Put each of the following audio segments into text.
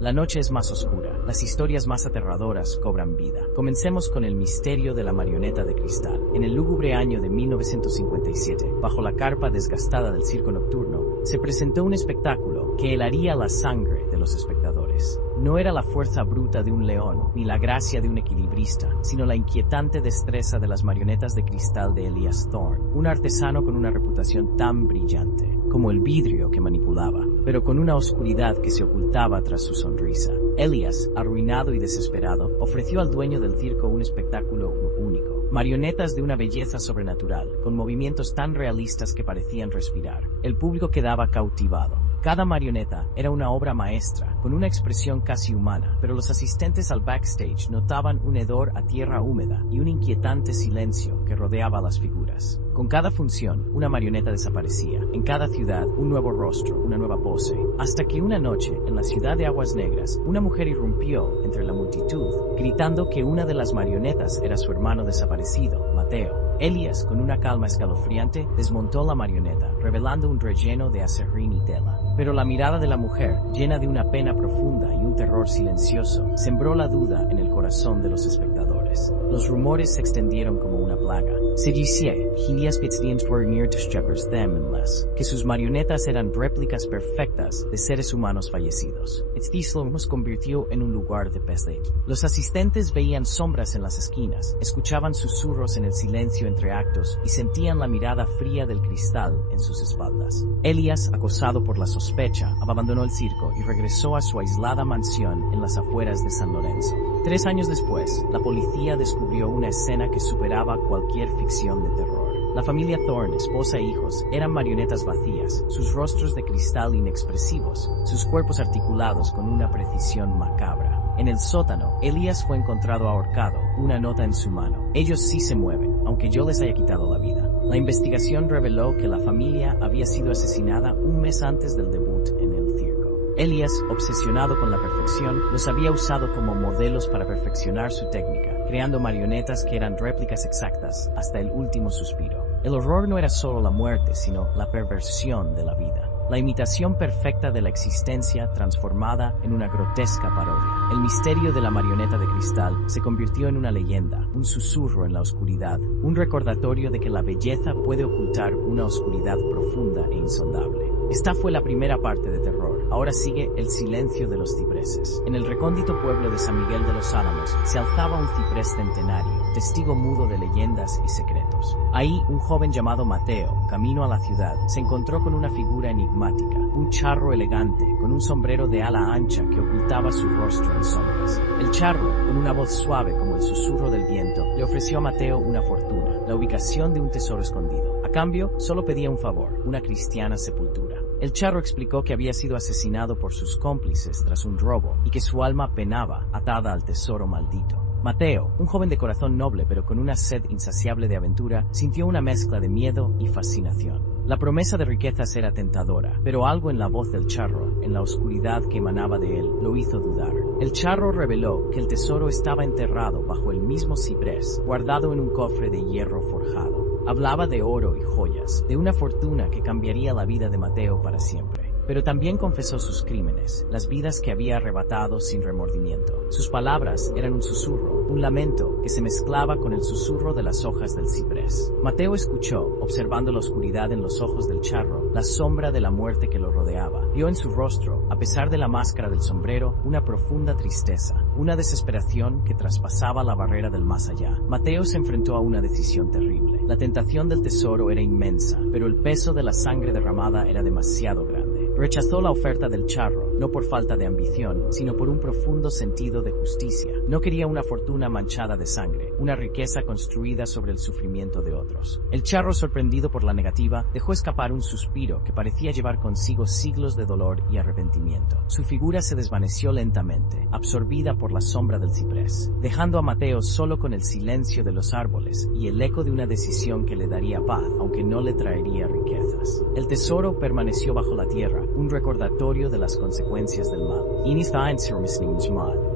La noche es más oscura, las historias más aterradoras cobran vida. Comencemos con el misterio de la marioneta de cristal. En el lúgubre año de 1957, bajo la carpa desgastada del circo nocturno, se presentó un espectáculo que helaría la sangre de los espectadores. No era la fuerza bruta de un león, ni la gracia de un equilibrista, sino la inquietante destreza de las marionetas de cristal de Elias Thorne, un artesano con una reputación tan brillante como el vidrio que manipulaba, pero con una oscuridad que se ocultaba tras su sonrisa. Elias, arruinado y desesperado, ofreció al dueño del circo un espectáculo único. Marionetas de una belleza sobrenatural, con movimientos tan realistas que parecían respirar. El público quedaba cautivado. Cada marioneta era una obra maestra, con una expresión casi humana, pero los asistentes al backstage notaban un hedor a tierra húmeda y un inquietante silencio que rodeaba las figuras. Con cada función, una marioneta desaparecía. En cada ciudad, un nuevo rostro, una nueva pose. Hasta que una noche, en la ciudad de Aguas Negras, una mujer irrumpió entre la multitud, gritando que una de las marionetas era su hermano desaparecido, Mateo. Elias, con una calma escalofriante, desmontó la marioneta, revelando un relleno de aserrín y tela. Pero la mirada de la mujer, llena de una pena profunda y un terror silencioso, sembró la duda en el corazón de los espectadores. Los rumores se extendieron como una plaga. Se decía que sus marionetas eran réplicas perfectas de seres humanos fallecidos. Esto nos convirtió en un lugar de peste. Los asistentes veían sombras en las esquinas, escuchaban susurros en el silencio entre actos y sentían la mirada fría del cristal en sus espaldas. Elias, acosado por la sospecha, abandonó el circo y regresó a su aislada mansión en las afueras de San Lorenzo. 3 años después, la policía descubrió una escena que superaba cualquier ficción de terror. La familia Thorne, esposa e hijos, eran marionetas vacías, sus rostros de cristal inexpresivos, sus cuerpos articulados con una precisión macabra. En el sótano, Elias fue encontrado ahorcado, una nota en su mano. Ellos sí se mueven, aunque yo les haya quitado la vida. La investigación reveló que la familia había sido asesinada un mes antes del debut en el circo. Elias, obsesionado con la perfección, los había usado como modelos para perfeccionar su técnica, creando marionetas que eran réplicas exactas hasta el último suspiro. El horror no era solo la muerte, sino la perversión de la vida. La imitación perfecta de la existencia transformada en una grotesca parodia. El misterio de la marioneta de cristal se convirtió en una leyenda, un susurro en la oscuridad, un recordatorio de que la belleza puede ocultar una oscuridad profunda e insondable. Esta fue la primera parte de terror. Ahora sigue el silencio de los cipreses. En el recóndito pueblo de San Miguel de los Álamos se alzaba un ciprés centenario, testigo mudo de leyendas y secretos. Ahí, un joven llamado Mateo, camino a la ciudad, se encontró con una figura enigmática, un charro elegante, con un sombrero de ala ancha que ocultaba su rostro en sombras. El charro, con una voz suave como el susurro del viento, le ofreció a Mateo una fortuna, la ubicación de un tesoro escondido. A cambio, solo pedía un favor, una cristiana sepultura. El charro explicó que había sido asesinado por sus cómplices tras un robo y que su alma penaba, atada al tesoro maldito. Mateo, un joven de corazón noble pero con una sed insaciable de aventura, sintió una mezcla de miedo y fascinación. La promesa de riquezas era tentadora, pero algo en la voz del charro, en la oscuridad que emanaba de él, lo hizo dudar. El charro reveló que el tesoro estaba enterrado bajo el mismo ciprés, guardado en un cofre de hierro forjado. Hablaba de oro y joyas, de una fortuna que cambiaría la vida de Mateo para siempre. Pero también confesó sus crímenes, las vidas que había arrebatado sin remordimiento. Sus palabras eran un susurro, un lamento que se mezclaba con el susurro de las hojas del ciprés. Mateo escuchó, observando la oscuridad en los ojos del charro, la sombra de la muerte que lo rodeaba. Vio en su rostro, a pesar de la máscara del sombrero, una profunda tristeza, una desesperación que traspasaba la barrera del más allá. Mateo se enfrentó a una decisión terrible. La tentación del tesoro era inmensa, pero el peso de la sangre derramada era demasiado grande. Rechazó la oferta del charro, no por falta de ambición, sino por un profundo sentido de justicia. No quería una fortuna manchada de sangre, una riqueza construida sobre el sufrimiento de otros. El charro, sorprendido por la negativa, dejó escapar un suspiro que parecía llevar consigo siglos de dolor y arrepentimiento. Su figura se desvaneció lentamente, absorbida por la sombra del ciprés, dejando a Mateo solo con el silencio de los árboles y el eco de una decisión que le daría paz, aunque no le traería riquezas. El tesoro permaneció bajo la tierra, un recordatorio de las consecuencias del mal.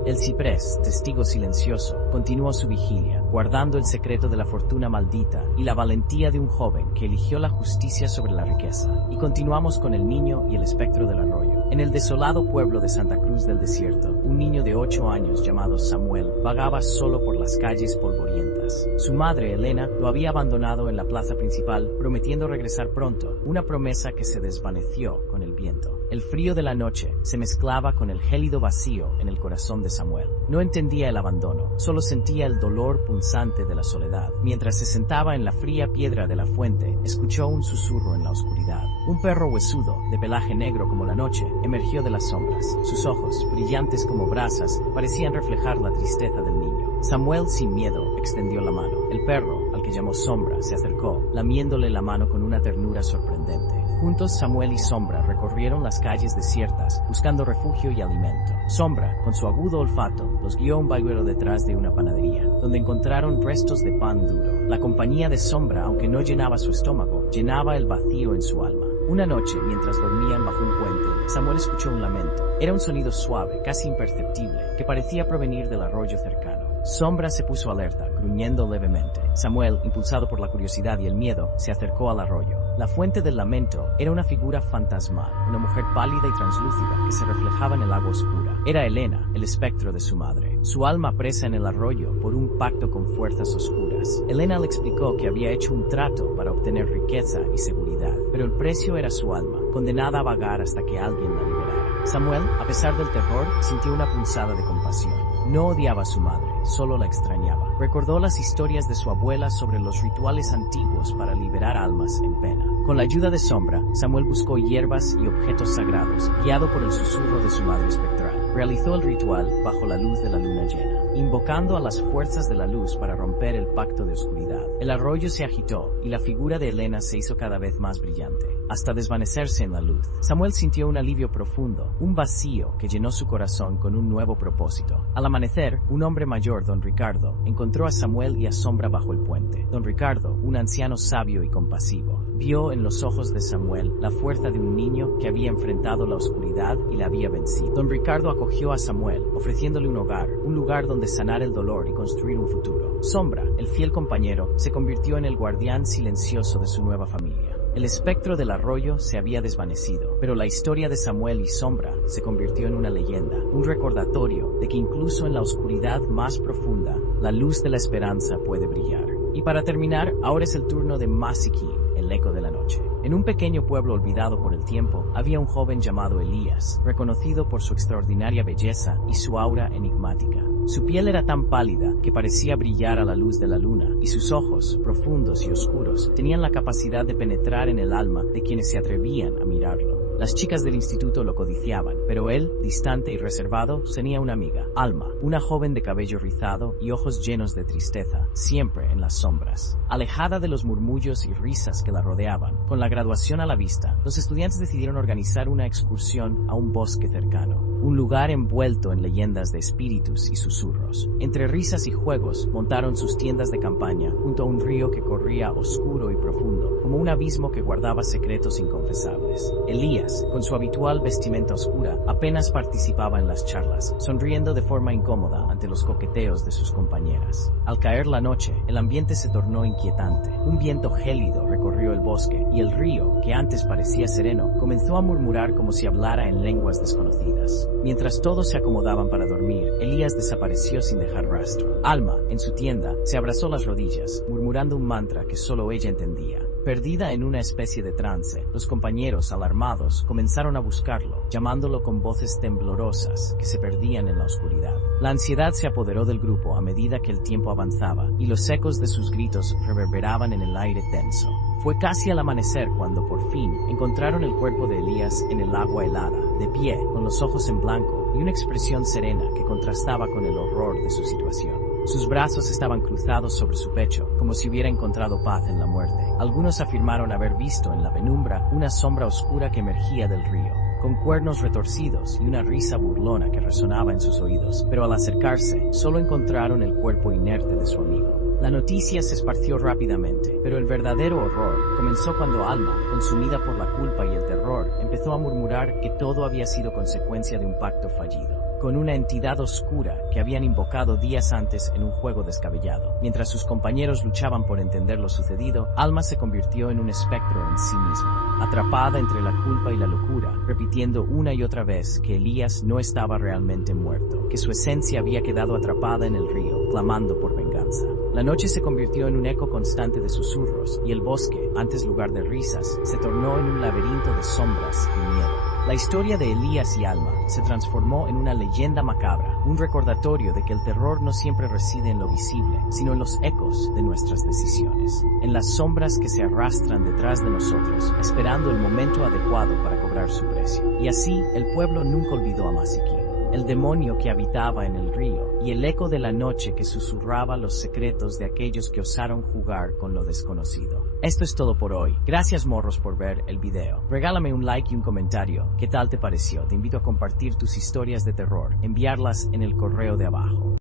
El ciprés, testigo silencioso, continuó su vigilia, guardando el secreto de la fortuna maldita y la valentía de un joven que eligió la justicia sobre la riqueza. Y continuamos con el niño y el espectro del arroyo. En el desolado pueblo de Santa Cruz del Desierto, un niño de 8 años llamado Samuel vagaba solo por las calles polvorientas. Su madre, Elena, lo había abandonado en la plaza principal, prometiendo regresar pronto, una promesa que se desvaneció con el viento. El frío de la noche se mezclaba con el gélido vacío en el corazón de Samuel. No entendía el abandono, solo sentía el dolor punzante de la soledad. Mientras se sentaba en la fría piedra de la fuente, escuchó un susurro en la oscuridad. Un perro huesudo, de pelaje negro como la noche, emergió de las sombras. Sus ojos, brillantes como brasas, parecían reflejar la tristeza del niño. Samuel, sin miedo, extendió la mano. El perro, al que llamó Sombra, se acercó, lamiéndole la mano con una ternura sorprendente. Juntos Samuel y Sombra recorrieron las calles desiertas, buscando refugio y alimento. Sombra, con su agudo olfato, los guió a un baguero detrás de una panadería, donde encontraron restos de pan duro. La compañía de Sombra, aunque no llenaba su estómago, llenaba el vacío en su alma. Una noche, mientras dormían bajo un puente, Samuel escuchó un lamento. Era un sonido suave, casi imperceptible, que parecía provenir del arroyo cercano. Sombra se puso alerta, gruñendo levemente. Samuel, impulsado por la curiosidad y el miedo, se acercó al arroyo. La fuente del lamento era una figura fantasmal, una mujer pálida y translúcida que se reflejaba en el agua oscura. Era Elena, el espectro de su madre. Su alma presa en el arroyo por un pacto con fuerzas oscuras. Elena le explicó que había hecho un trato para obtener riqueza y seguridad, pero el precio era su alma, condenada a vagar hasta que alguien la liberara. Samuel, a pesar del terror, sintió una punzada de compasión. No odiaba a su madre, solo la extrañaba. Recordó las historias de su abuela sobre los rituales antiguos para liberar almas en pena. Con la ayuda de Sombra, Samuel buscó hierbas y objetos sagrados, guiado por el susurro de su madre espectral. Realizó el ritual bajo la luz de la luna llena, invocando a las fuerzas de la luz para romper el pacto de oscuridad. El arroyo se agitó y la figura de Elena se hizo cada vez más brillante, hasta desvanecerse en la luz. Samuel sintió un alivio profundo, un vacío que llenó su corazón con un nuevo propósito. Al amanecer, un hombre mayor, don Ricardo, encontró a Samuel y a Sombra bajo el puente. Don Ricardo, un anciano sabio y compasivo, vio en los ojos de Samuel la fuerza de un niño que había enfrentado la oscuridad y la había vencido. Don Ricardo acogió a Samuel, ofreciéndole un hogar, un lugar donde sanar el dolor y construir un futuro. Sombra, el fiel compañero, se convirtió en el guardián silencioso de su nueva familia. El espectro del arroyo se había desvanecido, pero la historia de Samuel y Sombra se convirtió en una leyenda, un recordatorio de que incluso en la oscuridad más profunda, la luz de la esperanza puede brillar. Y para terminar, ahora es el turno de Masiki, el eco de la noche. En un pequeño pueblo olvidado por el tiempo, había un joven llamado Elías, reconocido por su extraordinaria belleza y su aura enigmática. Su piel era tan pálida que parecía brillar a la luz de la luna, y sus ojos, profundos y oscuros, tenían la capacidad de penetrar en el alma de quienes se atrevían a mirarlo. Las chicas del instituto lo codiciaban, pero él, distante y reservado, tenía una amiga, Alma, una joven de cabello rizado y ojos llenos de tristeza, siempre en las sombras. Alejada de los murmullos y risas que la rodeaban, con la graduación a la vista, los estudiantes decidieron organizar una excursión a un bosque cercano, un lugar envuelto en leyendas de espíritus y susurros. Entre risas y juegos, montaron sus tiendas de campaña junto a un río que corría oscuro y profundo, como un abismo que guardaba secretos inconfesables. Elías, con su habitual vestimenta oscura, apenas participaba en las charlas, sonriendo de forma incómoda ante los coqueteos de sus compañeras. Al caer la noche, el ambiente se tornó inquietante. Un viento gélido recorrió el bosque, y el río, que antes parecía sereno, comenzó a murmurar como si hablara en lenguas desconocidas. Mientras todos se acomodaban para dormir, Elías desapareció sin dejar rastro. Alma, en su tienda, se abrazó las rodillas, murmurando un mantra que solo ella entendía. Perdida en una especie de trance, los compañeros, alarmados, comenzaron a buscarlo, llamándolo con voces temblorosas que se perdían en la oscuridad. La ansiedad se apoderó del grupo a medida que el tiempo avanzaba, y los ecos de sus gritos reverberaban en el aire tenso. Fue casi al amanecer cuando, por fin, encontraron el cuerpo de Elías en el agua helada, de pie, con los ojos en blanco, y una expresión serena que contrastaba con el horror de su situación. Sus brazos estaban cruzados sobre su pecho, como si hubiera encontrado paz en la muerte. Algunos afirmaron haber visto en la penumbra una sombra oscura que emergía del río, con cuernos retorcidos y una risa burlona que resonaba en sus oídos, pero al acercarse, solo encontraron el cuerpo inerte de su amigo. La noticia se esparció rápidamente, pero el verdadero horror comenzó cuando Alma, consumida por la culpa y el terror, terror, empezó a murmurar que todo había sido consecuencia de un pacto fallido, con una entidad oscura que habían invocado días antes en un juego descabellado. Mientras sus compañeros luchaban por entender lo sucedido, Alma se convirtió en un espectro en sí misma, atrapada entre la culpa y la locura, repitiendo una y otra vez que Elías no estaba realmente muerto, que su esencia había quedado atrapada en el río, clamando por venganza. La noche se convirtió en un eco constante de susurros, y el bosque, antes lugar de risas, se tornó en un laberinto de sombras y miedo. La historia de Elías y Alma se transformó en una leyenda macabra, un recordatorio de que el terror no siempre reside en lo visible, sino en los ecos de nuestras decisiones, en las sombras que se arrastran detrás de nosotros, esperando el momento adecuado para cobrar su precio. Y así, el pueblo nunca olvidó a Masiki, el demonio que habitaba en el río, y el eco de la noche que susurraba los secretos de aquellos que osaron jugar con lo desconocido. Esto es todo por hoy. Gracias, morros, por ver el video. Regálame un like y un comentario. ¿Qué tal te pareció? Te invito a compartir tus historias de terror, enviarlas en el correo de abajo.